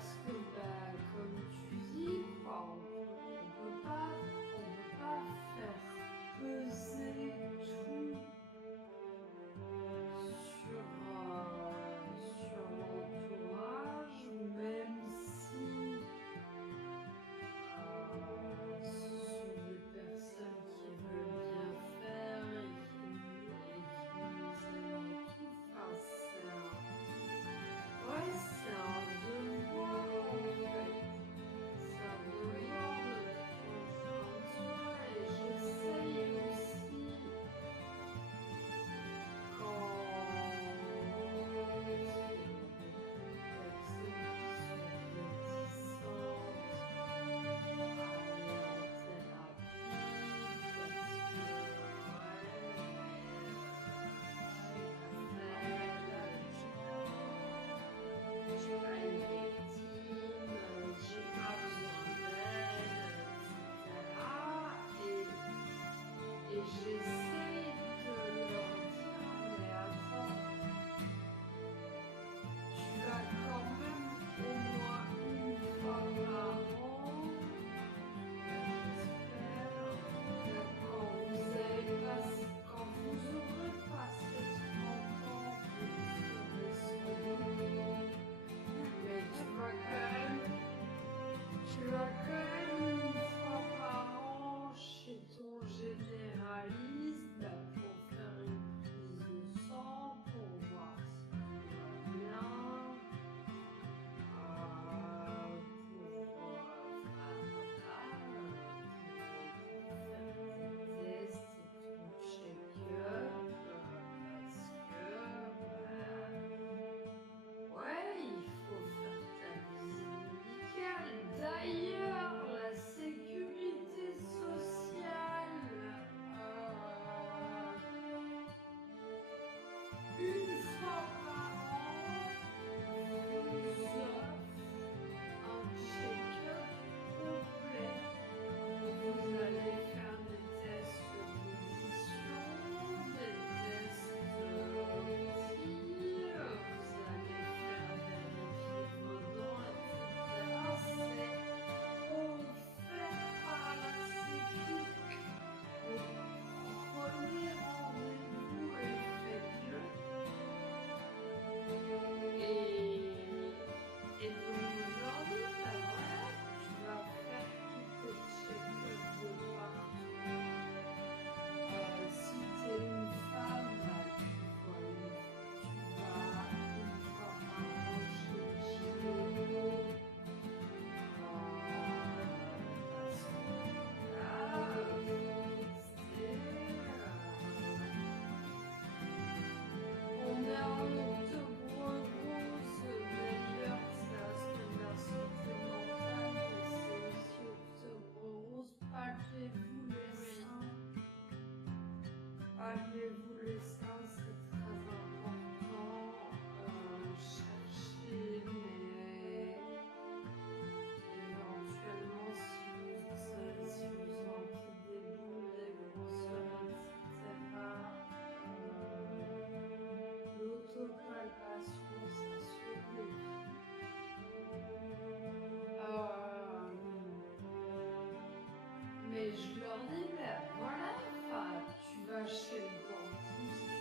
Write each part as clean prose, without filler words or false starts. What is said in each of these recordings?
parce que, bah, comme tu dis, quoi, on peut pas faire peser tout sur l'entourage, même si ce sont des personnes qui veulent bien faire et qui nous aiment et tout. Enfin, ouais, c'est un devoir en fait. C'est un devoir de prendre soin de soi et j'essaye aussi quand et j'essaye de leur dire, mais attends, tu vas quand même au moins une fois par an, j'espère, que quand vous aurez passé 30 ans, vous serez sans mais tu vas quand même une fois par an chez ton généraliste bah, pour faire une prise de sang, pour voir si tout va bien, pour faire tes tests et ton check-up, parce que ouais, il faut faire ta visite médicale. D'ailleurs, la sécurité sociale, une fois par an, vous offre un check-up complet. Vous allez faire des tests d'audition, des tests de vous allez faire vérifier vos dents, etc. C'est offert par la Sécu. Donc prenez rendez-vous et faites-le. Et donc aujourd'hui, bah voilà, tu vas faire tous tes check-ups de partout. Si tu es une femme, bah, tu vas une fois par an chez le gynéco. Parce que là, on est en octobre rose, d'ailleurs, c'est la semaine de la santé mentale, mais c'est aussi octobre rose. Palpez-vous les seins. Palpez-vous les seins, c'est très important. Cherchez éventuellement si vous sentez des boules, des grosseurs, etc. L'autopalpation, ça sauve les vies. Mais je leur dis, ben voilà, tu vas chez le dentiste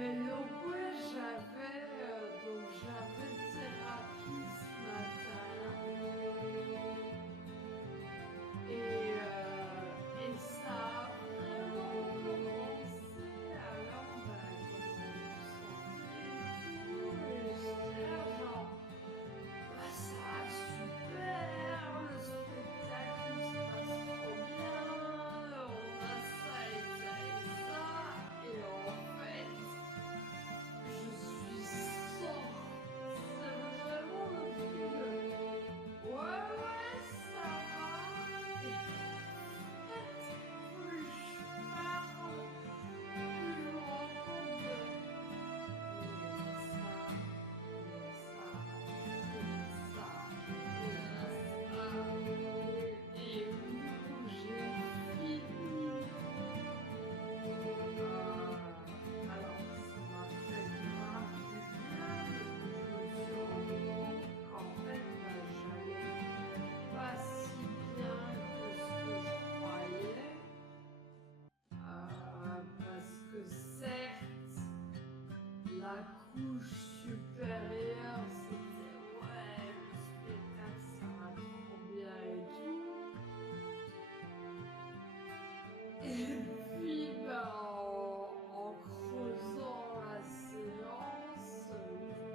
Mais donc ouais, j'avais thérapie ce matin et ça a vraiment commencé alors bah, comment vous sentez et tout et j'étais là genre bah, ça va super, le spectacle il se passe trop bien, on a ça et ça et ça et en fait je suis sortie, c'est vraiment le truc de ouais ouais ça va et en fait plus je parle, plus je me rends compte de et où j'ai fini. Alors, ça m'a fait grave du bien, je me suis rendu compte qu'en fait, bah, j'allais pas si bien que ce que je croyais. Parce que certes, la couche supérieure, c'était ouais, le spectacle, ça va trop bien et tout. Et puis, bah, en creusant la séance, je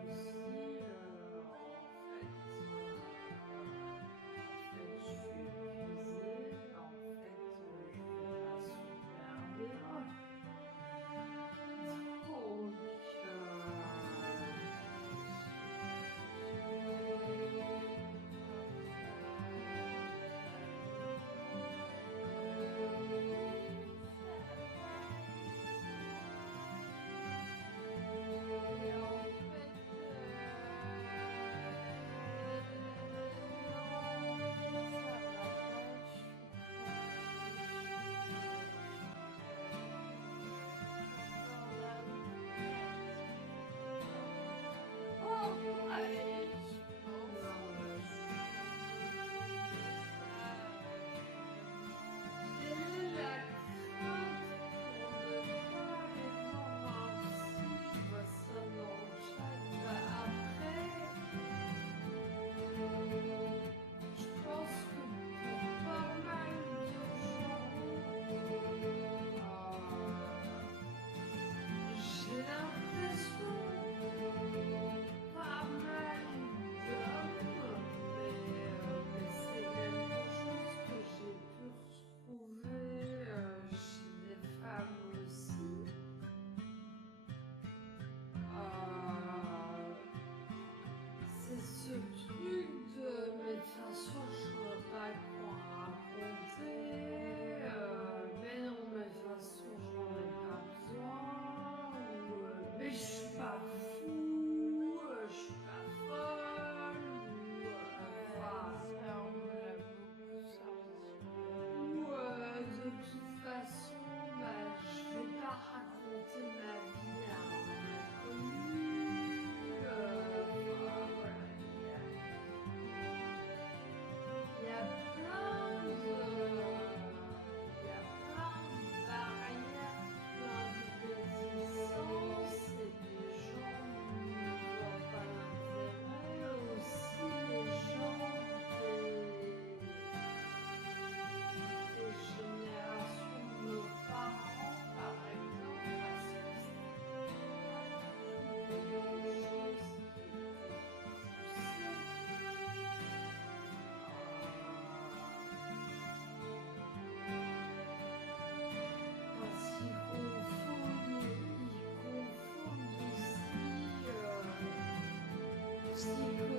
me suis dit, en fait, je suis épuisée, en fait, je vais pas super bien. Donc, et en fait, oh, allez, je pense. J'ai la crainte pour ne pas aller voir un psy, je vois ça dans le chat. Bah, après, je pense que pour pas mal de gens, j'ai l'impression pas mal d'hommes, mais c'est quelque chose que j'ai pu retrouver chez des femmes aussi. C'est ce truc de mais de toute façon je saurais pas quoi raconter, mais non mais de toute façon j'en ai pas besoin, ou mais je suis pas fou, je suis pas folle, ou de toute façon bah, je vais pas raconter ma vie à un inconnu, voilà, il y a plein de barrières, plein de réticences et des gens ne voient pas l'intérêt, aussi les gens des générations de nos parents par exemple, parce que c'était quelque chose qui était poussé. Parce qu'ils confondent aussi psychologie